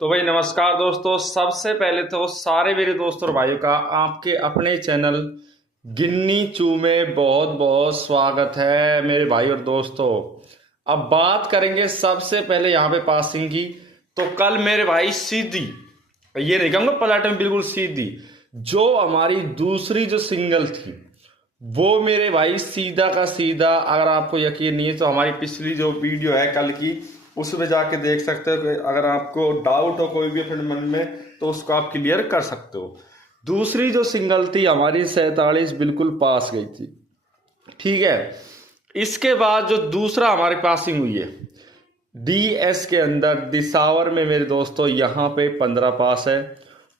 तो भाई नमस्कार दोस्तों। सबसे पहले तो सारे मेरे दोस्तों और भाइयों का आपके अपने चैनल गिन्नी चू में बहुत बहुत स्वागत है मेरे भाई और दोस्तों। अब बात करेंगे सबसे पहले यहाँ पे पासिंग की। तो कल मेरे भाई सीधी, ये नहीं कहूँगा पलट में, बिल्कुल सीधी जो हमारी दूसरी जो सिंगल थी वो मेरे भाई सीधा का सीधा, अगर आपको यकीन नहीं है तो हमारी पिछली जो वीडियो है कल की उसमें जाके देख सकते हो कि अगर आपको डाउट हो कोई भी अपने मन में तो उसको आप क्लियर कर सकते हो। दूसरी जो सिंगल थी हमारी 47 बिल्कुल पास गई थी, ठीक है। इसके बाद जो दूसरा हमारी पासिंग हुई है डीएस के अंदर दिसावर में मेरे दोस्तों, यहाँ पे 15 पास है।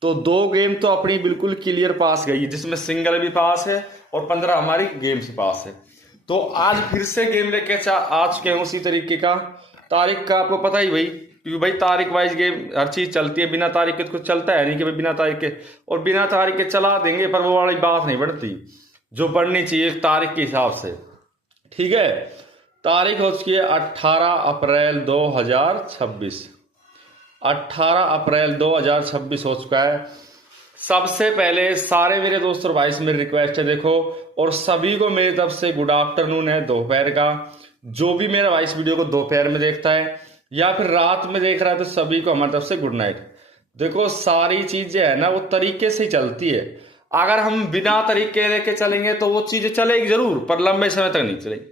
तो दो गेम तो अपनी बिल्कुल क्लियर पास गई है, जिसमें सिंगल भी पास है और 15 हमारी गेम से पास है। तो आज फिर से गेम लेके आ चुके हैं उसी तरीके का। तारीख का आपको पता ही भाई, क्योंकि भाई तारीख वाइज गेम हर चीज चलती है, बिना तारीख के तो कुछ चलता है नहीं कि भाई बिना तारीख के, और बिना तारीख के चला देंगे पर वो वाली बात नहीं बढ़ती जो बढ़नी चाहिए तारीख के हिसाब से, ठीक है। तारीख हो चुकी है 18 अप्रैल 2026। 18 अप्रैल 2026 हो चुका है। सबसे पहले सारे मेरे दोस्तों और भाई से मेरी रिक्वेस्ट है, देखो, और सभी को मेरी तरफ से गुड आफ्टरनून है दोपहर का। जो भी मेरा भाई इस वीडियो को दोपहर में देखता है या फिर रात में देख रहा है तो सभी को हमारी तरफ से गुड नाइट। देखो सारी चीजें है ना वो तरीके से चलती है। अगर हम बिना तरीके लेके चलेंगे तो वो चीजें चलेगी जरूर पर लंबे समय तक नहीं चलेगी,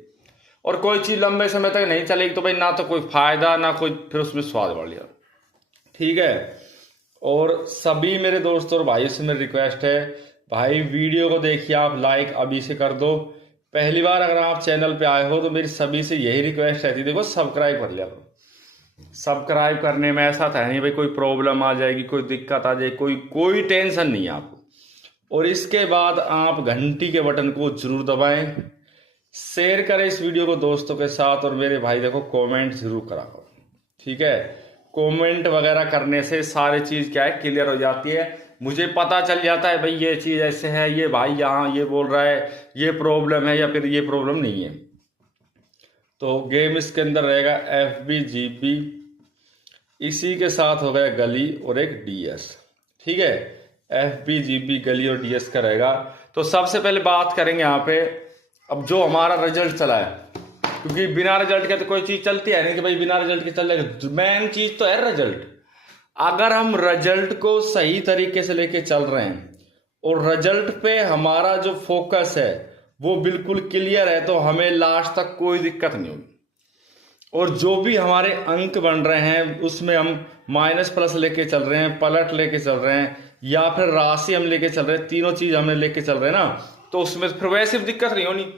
और कोई चीज लंबे समय तक नहीं चलेगी तो भाई ना तो कोई फायदा ना कोई फिर उसमें स्वाद बढ़ लिया, ठीक है। और सभी मेरे दोस्तों और भाइयों से मेरी रिक्वेस्ट है, भाई वीडियो को देखिए आप लाइक अभी से कर दो। पहली बार अगर आप चैनल पे आए हो तो मेरी सभी से यही रिक्वेस्ट रहती है, देखो सब्सक्राइब कर लिया करो। सब्सक्राइब करने में ऐसा था नहीं भाई कोई प्रॉब्लम आ जाएगी, कोई दिक्कत आ जाएगी, कोई टेंशन नहीं है आपको। और इसके बाद आप घंटी के बटन को जरूर दबाएं, शेयर करें इस वीडियो को दोस्तों के साथ, और मेरे भाई देखो कमेंट जरूर करा करो, ठीक है। कमेंट वगैरह करने से सारी चीज क्या है क्लियर हो जाती है, मुझे पता चल जाता है भाई ये चीज ऐसे है, ये भाई यहाँ ये बोल रहा है ये प्रॉब्लम है या फिर ये प्रॉब्लम नहीं है। तो गेम इसके अंदर रहेगा FBGB, इसी के साथ हो गया गली और एक DS, ठीक है। FBGB गली और DS का रहेगा। तो सबसे पहले बात करेंगे यहाँ पे अब जो हमारा रिजल्ट चला है, क्योंकि बिना रिजल्ट के तो कोई चीज चलती है नहीं कि भाई बिना रिजल्ट के चल जाएगा। मेन चीज तो है रिजल्ट। अगर हम रिजल्ट को सही तरीके से लेके चल रहे हैं और रिजल्ट पे हमारा जो फोकस है वो बिल्कुल क्लियर है तो हमें लास्ट तक कोई दिक्कत नहीं होगी। और जो भी हमारे अंक बन रहे हैं उसमें हम माइनस प्लस लेके चल रहे हैं, पलट लेके चल रहे हैं या फिर राशि हम लेके चल रहे हैं, तीनों चीज हमने लेके चल रहे हैं ना, तो उसमें फिर वैसे दिक्कत नहीं होनी।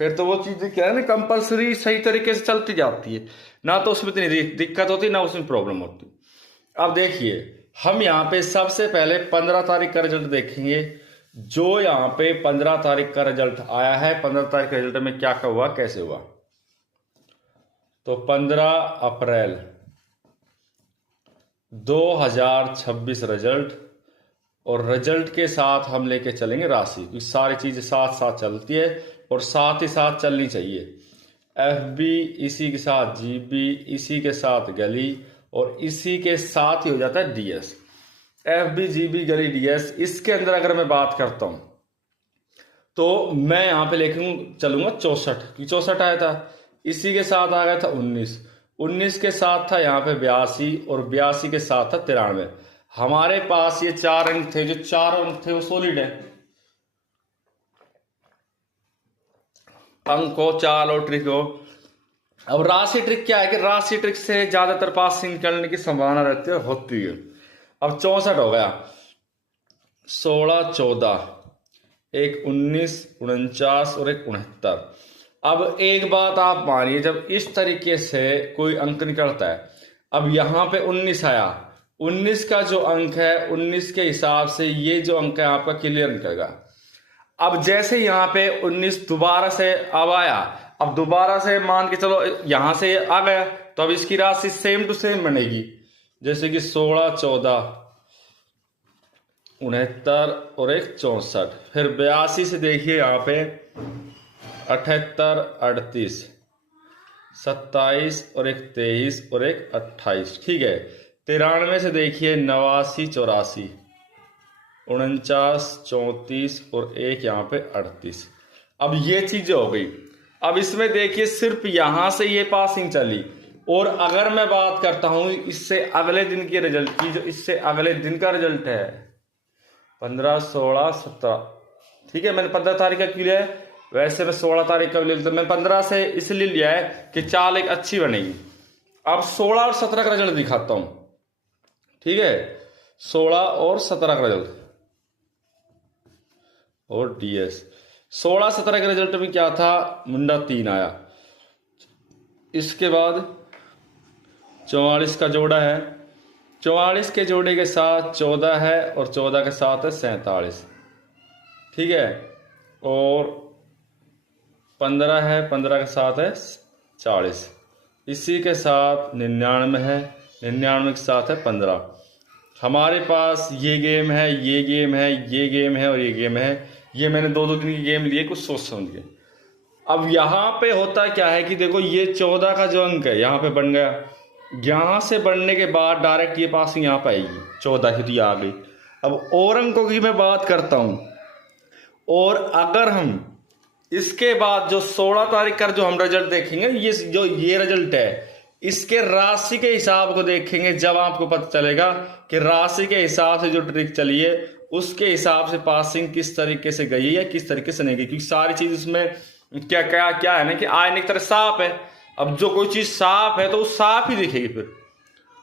फिर तो वो चीजें क्या है ना कंपलसरी सही तरीके से चलती जाती है, ना तो उसमें इतनी दिक्कत होती ना उसमें प्रॉब्लम होती। अब देखिए हम यहाँ पे सबसे पहले 15 तारीख का रिजल्ट देखेंगे। जो यहाँ पे 15 तारीख का रिजल्ट आया है, 15 तारीख के रिजल्ट में क्या क्या हुआ कैसे हुआ। तो 15 अप्रैल 2026 रिजल्ट, और रिजल्ट के साथ हम लेके चलेंगे राशि, क्योंकि सारी चीजें साथ साथ चलती है और साथ ही साथ चलनी चाहिए। FB इसी के साथ GB इसी के साथ गली और इसी के साथ ही हो जाता है DS। FB GB गली DS, इसके अंदर अगर मैं बात करता हूं तो मैं यहां पे लेके चलूंगा 64, क्योंकि 64 आया था, इसी के साथ आ गया था 19 के साथ था यहाँ पे 82 और 82 के साथ था 93। हमारे पास ये 4 अंक थे, जो 4 अंक थे वो सॉलिड है। अंक हो चाल और ट्रिक हो। अब राशि ट्रिक क्या है कि राशि ट्रिक से ज्यादातर पास निकलने की संभावना रहती है, होती है। अब 64 हो गया, 16 14 एक 19 49 और एक 69। अब एक बात आप मानिए, जब इस तरीके से कोई अंक निकलता है, अब यहां पे 19 आया, 19 का जो अंक है 19 के हिसाब से ये जो अंक है आपका क्लियर निकलेगा। अब जैसे यहाँ पे 19 दोबारा से अब आया, अब दोबारा से मान के चलो यहां से आ गया, तो अब इसकी राशि सेम टू सेम बनेगी, जैसे कि 16 14 69 और एक 64। फिर 82 से देखिए यहाँ पे 78 38 27 और एक 23 और एक 28, ठीक है। 93 से देखिए 89, 84, 49, 34 और एक यहाँ पे 38। अब ये चीजें हो गई। अब इसमें देखिए सिर्फ यहां से ये पासिंग चली, और अगर मैं बात करता हूं इससे अगले दिन के रिजल्ट की, जो इससे अगले दिन का रिजल्ट है 15, 16, 17, ठीक है, मैंने 15 तारीख का क्यों लिया है, वैसे मैं 16 तारीख का लिया, मैंने 15 से इसलिए लिया है कि चाल एक अच्छी बनेगी। अब 16 और 17 का रिजल्ट दिखाता हूं, ठीक है, 16 और 17 का रिजल्ट और डीएस। 16, 17 के रिजल्ट में क्या था, मुंडा 3 आया, इसके बाद 44 का जोड़ा है, 44 के जोड़े के साथ 14 है और 14 के साथ है 47, ठीक है, और 15 है, 15 के साथ है 40, इसी के साथ 99 है, 99 के साथ है 15। हमारे पास ये गेम है, ये गेम है, ये गेम है और ये गेम है। ये मैंने 2-2 दिन की गेम लिए कुछ सोच समझ के। अब यहाँ पे होता क्या है कि देखो ये 14 का जो अंक है यहाँ पे बन गया, यहाँ से बढ़ने के बाद डायरेक्ट ये पासिंग यहाँ पे आएगी, 14 की तो ये आ गई। अब और अंकों की मैं बात करता हूँ, और अगर हम इसके बाद जो 16 तारीख का जो हम रिजल्ट देखेंगे, ये जो ये रिजल्ट है इसके राशि के हिसाब को देखेंगे, जब आपको पता चलेगा कि राशि के हिसाब से जो ट्रिक चली है उसके हिसाब से पासिंग किस तरीके से गई है या किस तरीके से नहीं गई, क्योंकि सारी चीज इसमें क्या क्या क्या है ना कि आयन एक तरह साफ है। अब जो कोई चीज साफ है तो वो साफ ही दिखेगी, फिर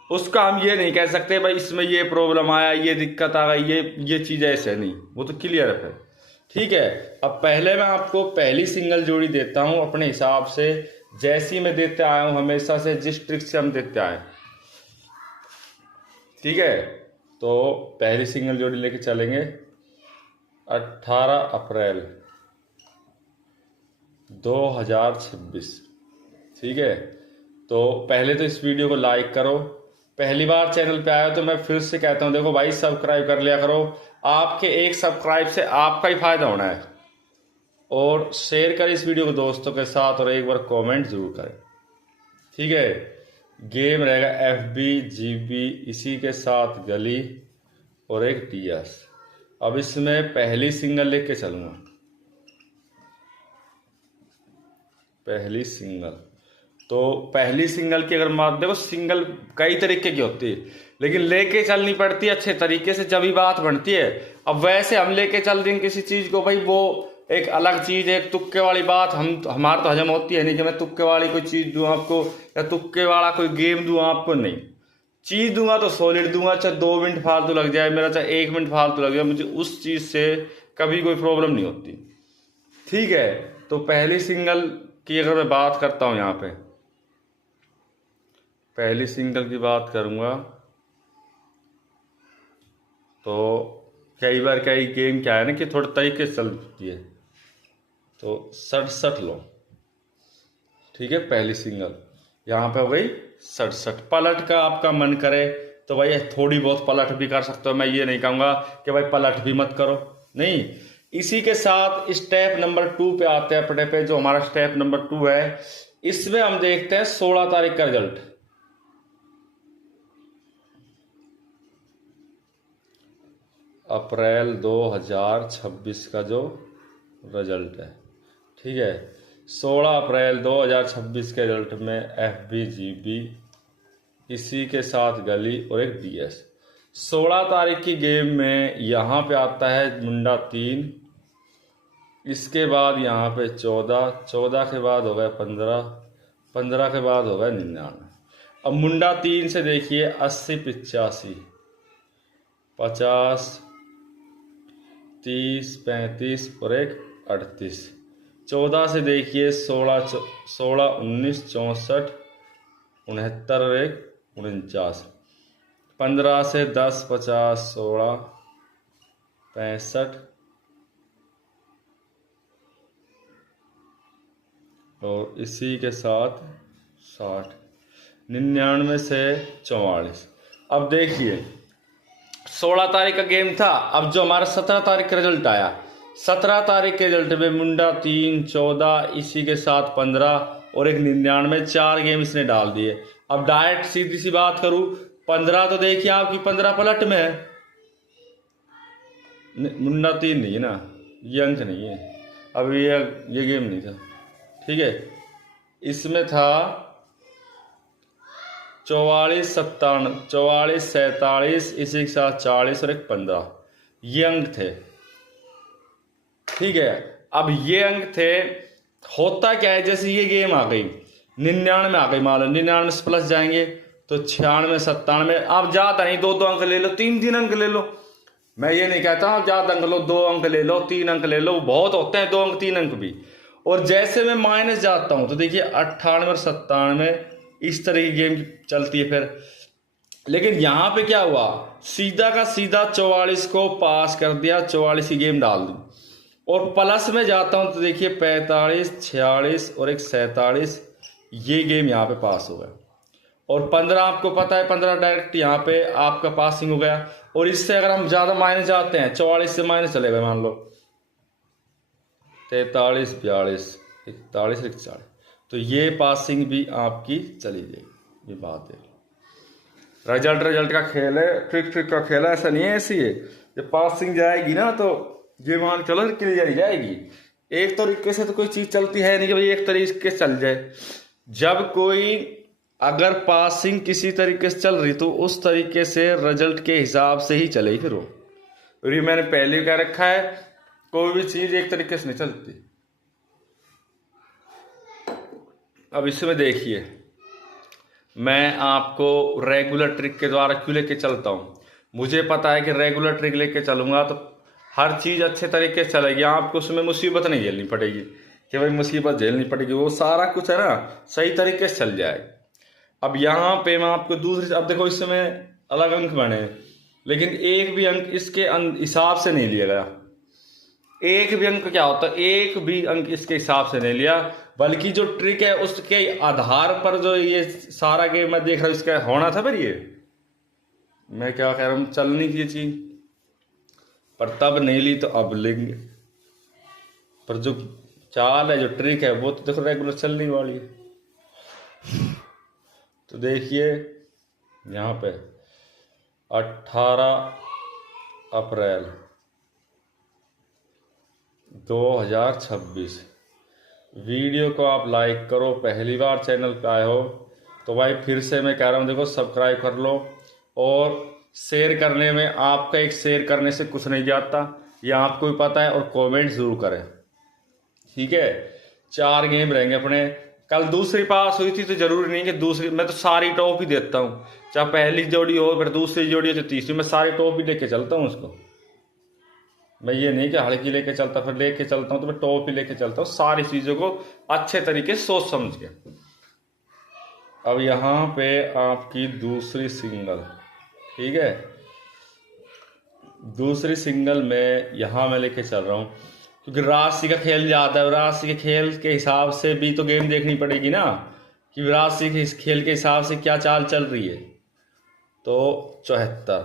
उसका हम ये नहीं कह सकते भाई इसमें ये प्रॉब्लम आया, ये दिक्कत आ गई, ये चीज ऐसे नहीं, वो तो क्लियर है। ठीक है, अब पहले मैं आपको पहली सिंगल जोड़ी देता हूं अपने हिसाब से, जैसी मैं देते आया हूं हमेशा से, जिस ट्रिक से हम देते आए, ठीक है। तो पहली सिंगल जोड़ी लेके चलेंगे 18 अप्रैल 2026, ठीक है। तो पहले तो इस वीडियो को लाइक करो, पहली बार चैनल पे आया तो मैं फिर से कहता हूं, देखो भाई सब्सक्राइब कर लिया करो, आपके एक सब्सक्राइब से आपका ही फायदा होना है, और शेयर करें इस वीडियो को दोस्तों के साथ, और एक बार कमेंट जरूर करें, ठीक है। गेम रहेगा FB GB, इसी के साथ गली और एक DS। अब इसमें पहली सिंगल लेके चलूंगा, पहली सिंगल। तो पहली सिंगल की अगर बात, देखो सिंगल कई तरीके की होती है, लेकिन लेके चलनी पड़ती है अच्छे तरीके से, जब ही बात बनती है। अब वैसे हम लेके चल देंगे किसी चीज को, भाई वो एक अलग चीज है, एक तुक्के वाली बात हमारा तो हजम होती है नहीं कि मैं तुक्के वाली कोई चीज दूं आपको, या तुक्के वाला कोई गेम दूं आपको, नहीं। चीज दूंगा तो सॉलिड दूंगा, चाहे 2 मिनट फालतू लग जाए मेरा, चाहे 1 मिनट फालतू लग जाए, मुझे उस चीज से कभी कोई प्रॉब्लम नहीं होती, ठीक है। तो पहली सिंगल की अगर मैं बात करता हूं, यहाँ पे पहली सिंगल की बात करूंगा तो कई बार कई गेम क्या है ना कि थोड़े तरीके से चलती है, तो 67 लो, ठीक है। पहली सिंगल यहाँ पे हो गई 67। पलट का आपका मन करे तो भाई थोड़ी बहुत पलट भी कर सकते हो, मैं ये नहीं कहूँगा कि भाई पलट भी मत करो, नहीं। इसी के साथ स्टेप नंबर 2 पे आते हैं अपने पे, जो हमारा स्टेप नंबर 2 है, इसमें हम देखते हैं 16 तारीख का रिजल्ट। अप्रैल 2026 का जो रिजल्ट है, ठीक है। 16 अप्रैल 2026 के रिजल्ट में FB GB, इसी के साथ गली और एक DS। 16 तारीख की गेम में यहाँ पे आता है मुंडा 3, इसके बाद यहाँ पे 14, 14 के बाद हो गया 15, 15 के बाद हो गया 99। अब मुंडा 3 से देखिए 80, 85, 50, 30, 35 और एक 38। 14 से देखिए 16, 19, 64, 69 और एक 49। 15 से 10, 50, 16, 65 और इसी के साथ 60, 99 से 44। अब देखिए 16 तारीख का गेम था, अब जो हमारा 17 तारीख का रिजल्ट आया, 17 तारीख के रिजल्ट में मुंडा 3, 14, इसी के साथ 15 और एक 99, 4 गेम इसने डाल दिए। अब डायरेक्ट सीधी सी बात करूं 15 तो देखिए आपकी 15 पलट में है। मुन्ना 3 नहीं है ना, ये अंक नहीं है। अब ये गेम नहीं था, ठीक है। इसमें था 44 57 44 47, इसी के साथ 40 और एक 15, ये अंक थे, ठीक है। अब ये अंक थे, होता क्या है, जैसे ये गेम आ गई 99 आ गई, मान लो 99 से प्लस जाएंगे तो 96 97, आप ज्यादा नहीं 2 2 अंक ले लो, 3 3 अंक ले लो। मैं ये नहीं कहता आप ज्यादा अंक लो, 2 अंक ले लो, 3 अंक ले लो, बहुत होते हैं 2 अंक 3 अंक भी। और जैसे मैं माइनस जाता हूं तो देखिए 98 और 97 इस तरह की गेम चलती है फिर। लेकिन यहां पे क्या हुआ, सीधा का सीधा 44 को पास कर दिया, 44 की गेम डाल दी। और प्लस में जाता हूं तो देखिए 45 46 और एक 47, ये गेम यहाँ पे पास हो गया। और 15 आपको पता है 15 डायरेक्ट यहाँ पे आपका पासिंग हो गया। और इससे अगर हम ज्यादा माइनस जाते हैं, 44 से माइनस चले गए, मान लो 43 42 41 41, तो ये पासिंग भी आपकी चली जाएगी। ये बात है, रिजल्ट का खेल है, ट्रिक का खेल है, ऐसा नहीं है। ऐसी है जब पासिंग जाएगी ना तो ये मान चलो क्लियर ही जाएगी। एक तरीके से तो कोई चीज चलती है नहीं कि भाई एक तरीके से चल जाए। जब कोई अगर पासिंग किसी तरीके से चल रही तो उस तरीके से रिजल्ट के हिसाब से ही चलेगी फिर वो। और ये मैंने पहले ही कह रखा है, कोई भी चीज एक तरीके से नहीं चलती। अब इसमें देखिए, मैं आपको रेगुलर ट्रिक के द्वारा क्यों लेके चलता हूँ। मुझे पता है कि रेगुलर ट्रिक लेके चलूंगा तो हर चीज अच्छे तरीके से चलेगी, आपको उसमें मुसीबत नहीं झेलनी पड़ेगी कि भाई मुसीबत झेलनी पड़ेगी, वो सारा कुछ है ना सही तरीके से चल जाएगा। अब यहाँ पे मैं आपको दूसरी, अब देखो इसमें अलग अंक बने लेकिन एक भी अंक इसके हिसाब से नहीं लिया गया। एक भी अंक क्या होता है, एक भी अंक इसके हिसाब से नहीं लिया, बल्कि जो ट्रिक है उसके आधार पर जो ये सारा गेम मैं देख रहा हूँ इसका होना था। फिर ये मैं क्या कह रहा हूँ, चलनी की चीज पर तब नहीं ली तो अब लेंगे। पर जो चाल है, जो ट्रिक है, वो तो देखो रेगुलर चलने वाली है। तो देखिए यहाँ पे 18 अप्रैल 2026, वीडियो को आप लाइक करो। पहली बार चैनल पे आए हो तो भाई फिर से मैं कह रहा हूँ, देखो सब्सक्राइब कर लो। और शेयर करने में, आपका एक शेयर करने से कुछ नहीं जाता, ये आपको भी पता है। और कमेंट जरूर करें, ठीक है। 4 गेम रहेंगे अपने। कल दूसरी पास हुई थी तो जरूरी नहीं कि दूसरी, मैं तो सारी टॉप ही देता हूँ, चाहे पहली जोड़ी हो फिर दूसरी जोड़ी हो चाहे तीसरी, मैं सारी टॉप ही लेके चलता हूँ उसको। मैं ये नहीं कि हल्की लेके चलता फिर लेके चलता हूँ, तो मैं टॉप ही लेके चलता हूँ, सारी चीजों को अच्छे तरीके से सोच समझ के। अब यहाँ पे आपकी दूसरी सिंगल, ठीक है। दूसरी सिंगल में यहाँ मैं लेके चल रहा हूँ क्योंकि राशि का खेल ज्यादा है। राशि के खेल के हिसाब से भी तो गेम देखनी पड़ेगी ना कि राशि के खेल के हिसाब से क्या चाल चल रही है। तो 74,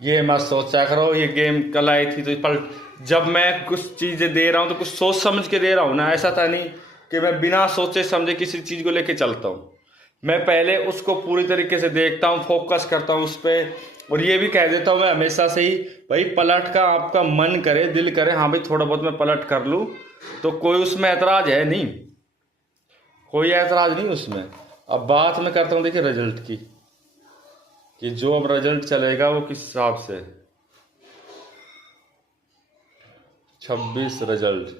ये मत सोचा करो ये गेम कल आई थी तो पर जब मैं कुछ चीजें दे रहा हूँ तो कुछ सोच समझ के दे रहा हूँ ना। ऐसा था नहीं कि मैं बिना सोचे समझे किसी चीज को लेके चलता हूँ। मैं पहले उसको पूरी तरीके से देखता हूँ, फोकस करता हूँ उस पर। और ये भी कह देता हूँ मैं हमेशा से ही, भाई पलट का आपका मन करे, दिल करे, हाँ भाई थोड़ा बहुत मैं पलट कर लूँ, तो कोई उसमें ऐतराज है नहीं, कोई ऐतराज नहीं उसमें। अब बात मैं करता हूँ देखिए रिजल्ट की, कि जो अब रिजल्ट चलेगा वो किस हिसाब से। 26 रिजल्ट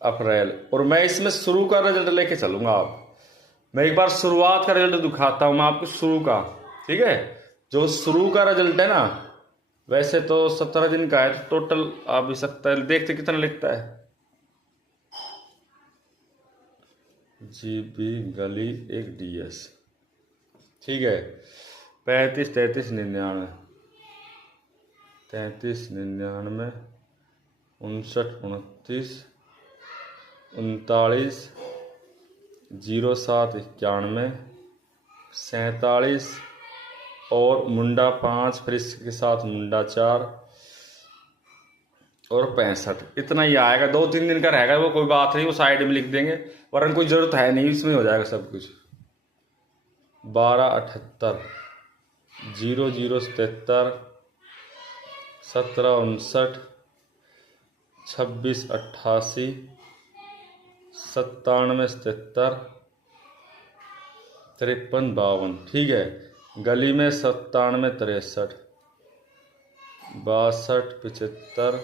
अप्रैल, और मैं इसमें शुरू का रिजल्ट लेके चलूंगा। आप, मैं एक बार शुरुआत का रिजल्ट दिखाता हूं मैं आपको, शुरू का, ठीक है। जो शुरू का रिजल्ट है ना, वैसे तो 17 दिन का है, तो टोटल आप भी सकता है, देखते कितना लिखता है। GB गली 1 DS, ठीक है। 35 33 99 33 99 59 29 39 07 91 47 और मुंडा 5, फिर इसके साथ मुंडा 4 और 65, इतना ही आएगा। 2-3 दिन का रहेगा वो, कोई बात नहीं, वो साइड में लिख देंगे, वरना कोई जरूरत है नहीं, इसमें हो जाएगा सब कुछ। 1278, 0077, 1759, 2688, 9777, 5352। ठीक है। गली में 9763, 6275,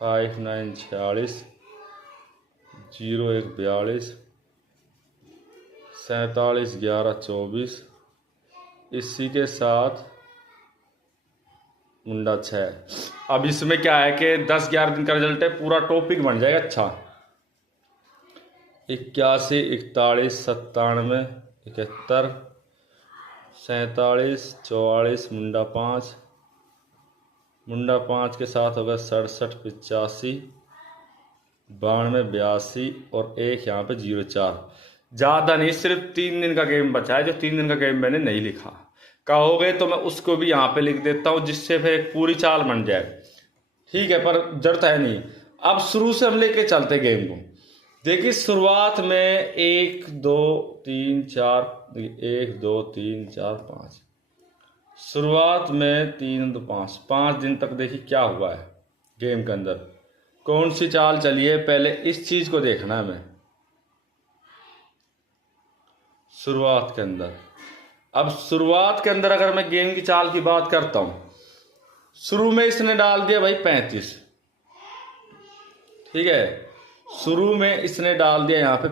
5946, 0142, 471124। इसी के साथ मुंडा 6। अब इसमें क्या है कि 10-11 दिन का रिजल्ट है, पूरा टॉपिक बन जाएगा। अच्छा, 81, 41, 97, 71, 47, 44, मुंडा 5 के साथ होगा 67, 85, 92, 82 और एक यहाँ पे 04। ज़्यादा नहीं, सिर्फ 3 दिन का गेम बचा है। जो 3 दिन का गेम मैंने नहीं लिखा, कहोगे तो मैं उसको भी यहाँ पे लिख देता हूँ, जिससे फिर एक पूरी चाल बन जाए। ठीक है, पर जरूरत है नहीं। अब शुरू से हम लेके चलते गेम को। देखिए, शुरुआत में 1 2 3 4, 1 2 3 4 5। शुरुआत में 3 2 5 दिन तक देखिए क्या हुआ है गेम के अंदर, कौन सी चाल चली है। पहले इस चीज को देखना है हमें शुरुआत के अंदर। अब शुरुआत के अंदर अगर मैं गेम की चाल की बात करता हूं, शुरू में इसने डाल दिया भाई 35। ठीक है, शुरू में इसने डाल दिया यहाँ पे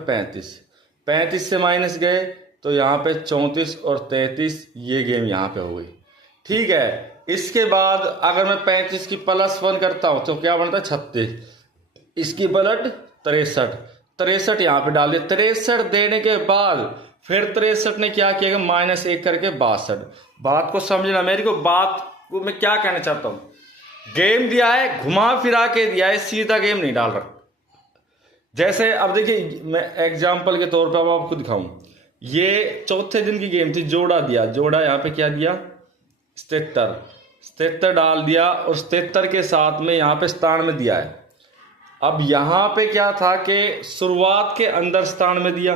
35 से माइनस गए तो यहाँ पे 34 और 33, ये गेम यहाँ पे हो गई। ठीक है, इसके बाद अगर मैं 35 की +1 करता हूं तो क्या बनता है 36, इसकी पलट 63 यहाँ पे डाल दिया। 63 देने के बाद फिर 63 ने क्या किया, -1 करके 62। बात को समझना, मेरी को बात को मैं क्या कहना चाहता हूं। गेम दिया है, घुमा फिरा के दिया है, सीधा गेम नहीं डाल रहा। जैसे अब देखिए, मैं एग्जाम्पल के तौर पर अब आपको दिखाऊं। ये चौथे दिन की गेम थी, जोड़ा दिया, जोड़ा यहाँ पे क्या दिया 77 डाल दिया और 77 के साथ में यहाँ पे 97 दिया है। अब यहाँ पे क्या था कि शुरुआत के अंदर 97 दिया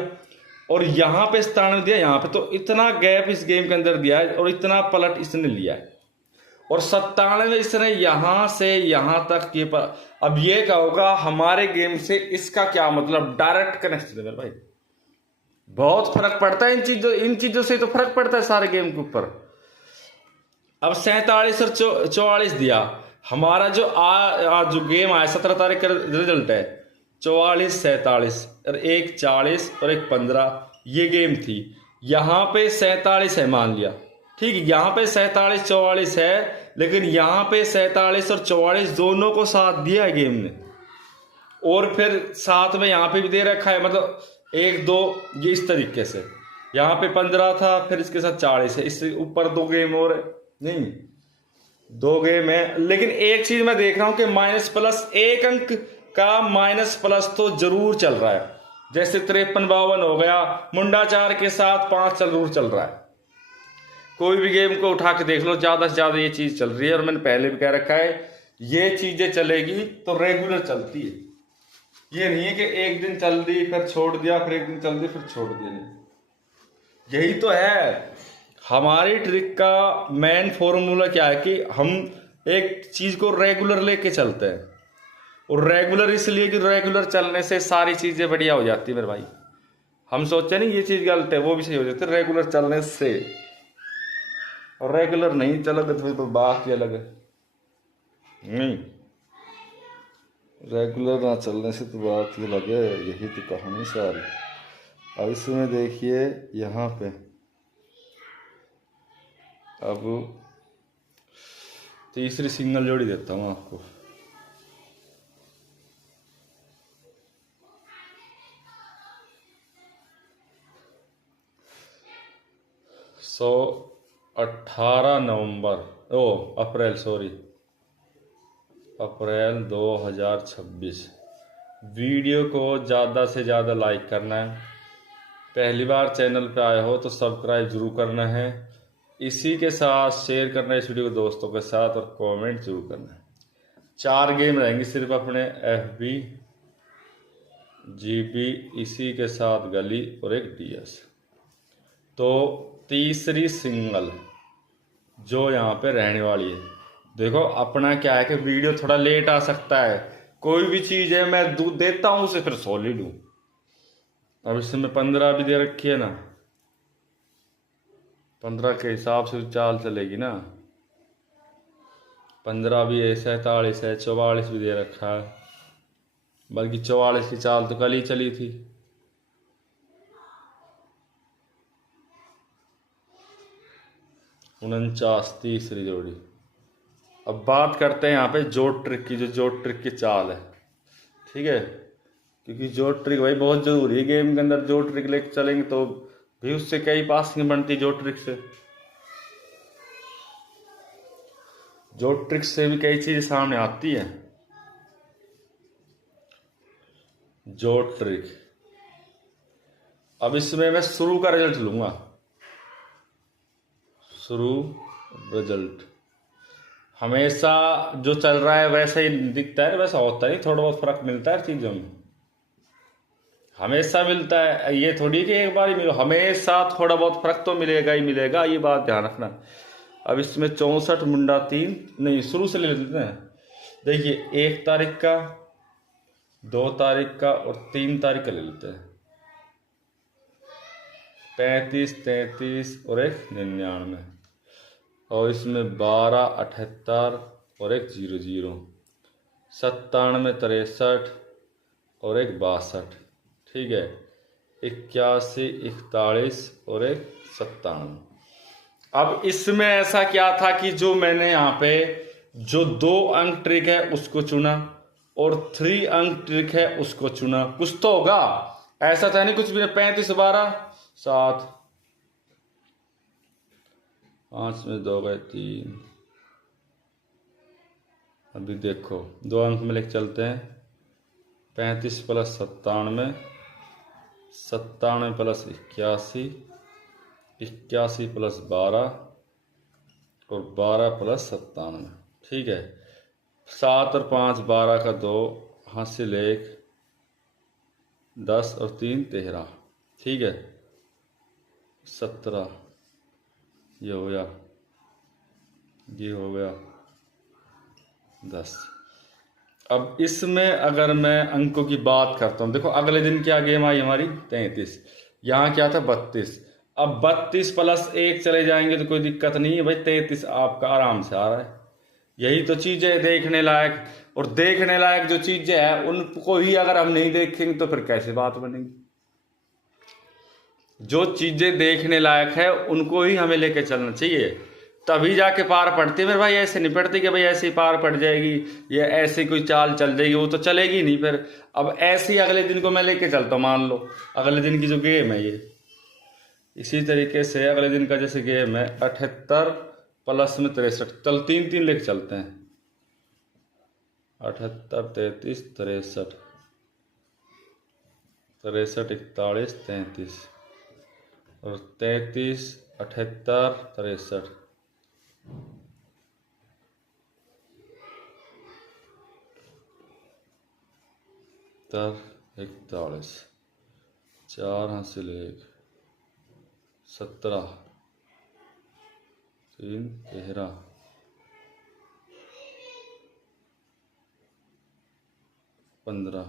और यहाँ पे 97 दिया यहाँ पे, तो इतना गैप इस गेम के अंदर दिया है और इतना पलट इसने लिया है। और 97 इसने यहां से यहां तक ये अब ये क्या होगा हमारे गेम से, इसका क्या मतलब, डायरेक्ट कनेक्शन है मेरे भाई। बहुत फर्क पड़ता है इन चीजों से, तो फर्क पड़ता है सारे गेम के ऊपर। अब 47 और 44 दिया, हमारा जो जो गेम आया 17 तारीख का रिजल्ट है 44 47 और एक 40 और एक 15, ये गेम थी। यहां पे 47 है मान लिया, ठीक है, यहाँ पे 47 44 है, लेकिन यहाँ पे 47 और 44 दोनों को साथ दिया है गेम ने। और फिर साथ में यहाँ पे भी दे रखा है, मतलब 1 2 ये इस तरीके से। यहाँ पे 15 था, फिर इसके साथ 40 है, इससे ऊपर 2 गेम और नहीं, 2 गेम है। लेकिन एक चीज मैं देख रहा हूं कि -1 अंक का माइनस तो जरूर चल रहा है। जैसे 53 52 हो गया, मुंडा 4 के साथ 5 जरूर चल रहा है। कोई भी गेम को उठा के देख लो, ज्यादा से ज्यादा ये चीज चल रही है। और मैंने पहले भी कह रखा है, ये चीजें चलेगी तो रेगुलर चलती है। ये नहीं है कि एक दिन चल दी फिर छोड़ दिया, फिर एक दिन चल दी फिर छोड़ दिया, नहीं। यही तो है हमारी ट्रिक का मेन फॉर्मूला, क्या है कि हम एक चीज को रेगुलर लेके चलते हैं। और रेगुलर इसलिए कि रेगुलर चलने से सारी चीजें बढ़िया हो जाती है मेरे भाई। हम सोचते नहीं ये चीज गलत है, वो भी सही हो जाती है रेगुलर चलने से। और रेगुलर नहीं चलोगे तो बात ही अलग है। नहीं, रेगुलर ना चलने से तो बात ही अलग है। यही तो कहानी सारी। अब इसमें देखिए यहाँ पे, अब तीसरी सिंगल जोड़ी देता हूँ आपको। सो 18 नवंबर अप्रैल 2026। वीडियो को ज़्यादा से ज़्यादा लाइक करना है। पहली बार चैनल पे आए हो तो सब्सक्राइब जरूर करना है। इसी के साथ शेयर करना है इस वीडियो को दोस्तों के साथ, और कमेंट जरूर करना है। 4 गेम रहेंगे सिर्फ अपने, FB GB, इसी के साथ गली और एक DS। तो तीसरी सिंगल जो यहाँ पे रहने वाली है। देखो अपना क्या है कि वीडियो थोड़ा लेट आ सकता है, कोई भी चीज़ है मैं दूध देता हूँ उसे फिर सॉलिड हूँ। अब इसमें 15 भी दे रखी है ना, 15 के हिसाब से चाल चलेगी ना। 15 भी है, 47 है, 44 भी दे रखा है, बल्कि 44 की चाल तो कल ही चली थी। उनचास तीसरी जोड़ी। अब बात करते हैं यहाँ पे जोड़ ट्रिक की, जो जोड़ ट्रिक की चाल है, ठीक है, क्योंकि जोड़ ट्रिक भाई बहुत जरूरी है गेम के अंदर। जोड़ ट्रिक लेके चलेंगे तो भी उससे कई पासिंग बनती जोड़ ट्रिक से। जोड़ ट्रिक से भी कई चीजें सामने आती है। जोड़ ट्रिक, अब इसमें मैं शुरू का रिजल्ट लूंगा। शुरू रिजल्ट हमेशा जो चल रहा है वैसा ही दिखता है, वैसा होता नहीं, थोड़ा बहुत फर्क मिलता है चीजों में, हमेशा मिलता है। ये थोड़ी कि एक बार ही मिलो, हमेशा थोड़ा बहुत फर्क तो मिलेगा ही मिलेगा, ये बात ध्यान रखना। अब इसमें 64 मुंडा 3 नहीं, शुरू से ले लेते हैं। देखिए 1 तारीख का, 2 तारीख का और 3 तारीख का ले लेते हैं। 35 33 और एक 99, और इसमें 12 78 और एक 00, 97 63 और एक 62, ठीक है, 81 41 और एक 97। अब इसमें ऐसा क्या था कि जो मैंने यहाँ पे जो 2 अंक ट्रिक है उसको चुना और 3 अंक ट्रिक है उसको चुना, कुछ तो होगा, ऐसा था नहीं कुछ भी। 35 12 7, 5 में 2 गए 3। अभी देखो 2 अंक में लेके चलते हैं। 35 प्लस 97, 97 प्लस 81, 81 प्लस 12 और 12 प्लस 97, ठीक है। 7 और 5 12 का 2, हासिल 1, 10 और 3 13, ठीक है, 17, ये हो गया, ये हो गया 10। अब इसमें अगर मैं अंकों की बात करता हूँ, देखो अगले दिन क्या गेम आई हमारी 33, यहाँ क्या था 32। अब 32 प्लस 1 चले जाएंगे तो कोई दिक्कत नहीं है भाई, 33 आपका आराम से आ रहा है। यही तो चीजें देखने लायक, और देखने लायक जो चीजें हैं उनको ही अगर हम नहीं देखेंगे तो फिर कैसे बात बनेगी। जो चीजें देखने लायक है उनको ही हमें लेके चलना चाहिए, तभी जाके पार पड़ती है। फिर भाई ऐसे नहीं पड़ती कि भाई ऐसे ही पार पड़ जाएगी या ऐसे कोई चाल चल जाएगी, वो तो चलेगी नहीं फिर। अब ऐसे ही अगले दिन को मैं लेके चलता हूँ, मान लो अगले दिन की जो गेम है ये, इसी तरीके से अगले दिन का जैसे गेम है 78 प्लस में 63, चल 3 3 लेके चलते हैं। 78 33 63, 63 41 33 और 33 78 63, 41 4 हासिल 1, 17 3 13, 15।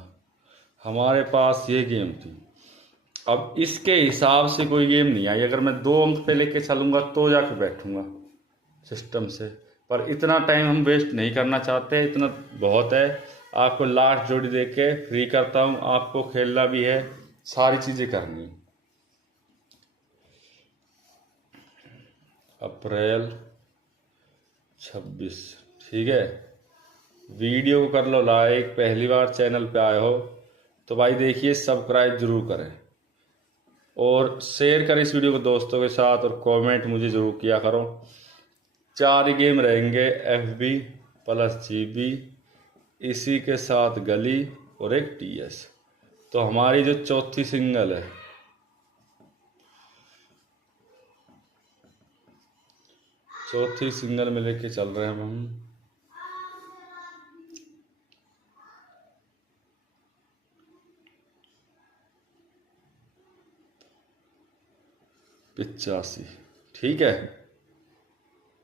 हमारे पास ये गेम थी। अब इसके हिसाब से कोई गेम नहीं आई, अगर मैं 2 अंक पे लेके चलूंगा तो जाके बैठूंगा सिस्टम से, पर इतना टाइम हम वेस्ट नहीं करना चाहते, इतना बहुत है। आपको लास्ट जोड़ी दे के फ्री करता हूँ, आपको खेलना भी है, सारी चीज़ें करनी है। अप्रैल 26, ठीक है। वीडियो को कर लो लाइक, पहली बार चैनल पे आए हो तो भाई देखिए सब्सक्राइब जरूर करें और शेयर करें इस वीडियो को दोस्तों के साथ, और कमेंट मुझे जरूर किया करो। 4 गेम रहेंगे, FB प्लस GB, इसी के साथ गली और एक TS। तो हमारी जो चौथी सिंगल है, चौथी सिंगल में लेके चल रहे हैं हम। 85। ठीक है।